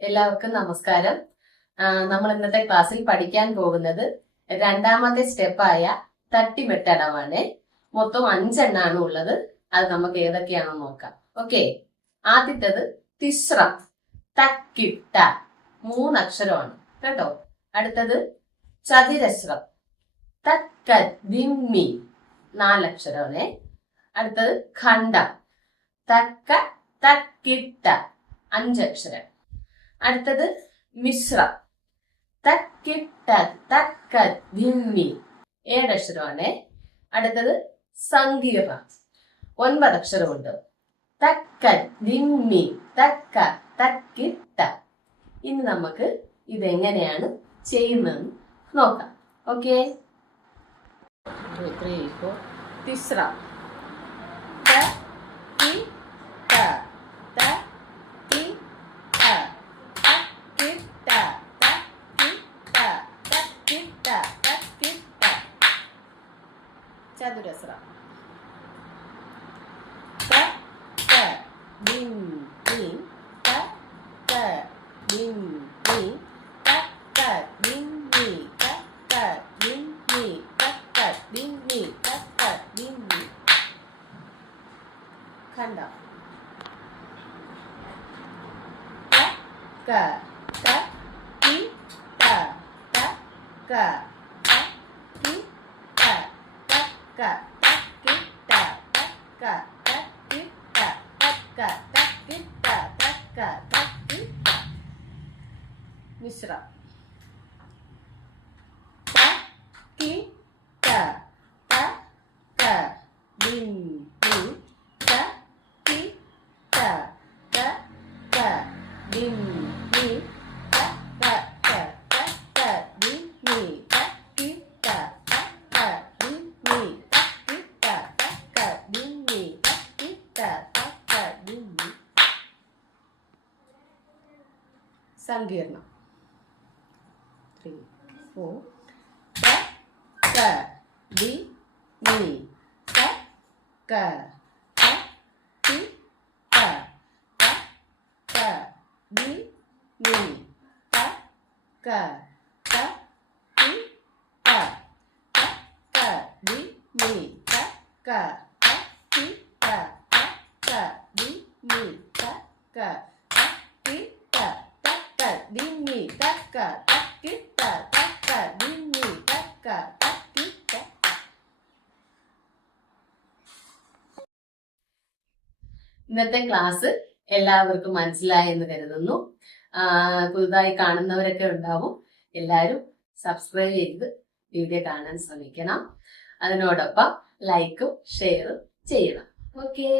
എല്ലാവർക്കും നമസ്കാരം. നമ്മൾ ഇന്നത്തെ ക്ലാസ്സിൽ പഠിക്കാൻ പോകുന്നത് രണ്ടാമത്തെ സ്റ്റെപ്പായ തട്ടിമെട്ടടവാണ്. മൊത്തം 5 എണ്ണാണ് ഉള്ളത്. അത് നമുക്ക് ഏതൊക്കെയാണെന്ന് നോക്കാം. ഓക്കെ, ആദ്യത്തേത് തിസ്ര, തക്കിട്ട, 3 അക്ഷരമാണ് കേട്ടോ. അടുത്തത് ചതുരശ്രം, തക്ക ദിമ്മി, 4 അക്ഷരമാണ്. അടുത്തത് ഖണ്ഡ, തക്ക തക്കിട്ട, 5 അക്ഷരം. അടുത്തത് മിശ്ര, തക്കിട്ട തക്ക ധിമ്മി, 7 അക്ഷരമാണ്. അടുത്തത് സങ്കീർണ, 9 അക്ഷരമുണ്ട്. തക്ക ധിമ്മി തക്ക തക്കിട്ട. ഇനി നമുക്ക് ഇതെങ്ങനെയാണ് ചെയ്യുന്നതെന്ന് നോക്കാം. ഓക്കെ, 2, 3, 4. തിസ്ര, ചതുരശ്ര, ഖണ്ഡ, മിശ്ര, സങ്കീർണം, 3, 4. ക ദി മി ക ക തി ക ക ദി മി ക ക തി ക ക ദി മി ക ക തി ക ക ദി മി ക ക തി ക ദിമ്മി തക്ക തക്കിട്ട തക്ക ദിമ്മി തക്ക തക്കിട്ട. ഇന്നത്തെ ക്ലാസ് എല്ലാവർക്കും മനസ്സിലായി എന്ന് കരുതുന്നു. പുതുതായി കാണുന്നവരൊക്കെ ഉണ്ടാവും. എല്ലാവരും സബ്സ്ക്രൈബ് ചെയ്ത് വീഡിയോ കാണാൻ ശ്രമിക്കണം. അതിനോടൊപ്പം ലൈക്കും ഷെയറും ചെയ്യണം. ഓക്കെ.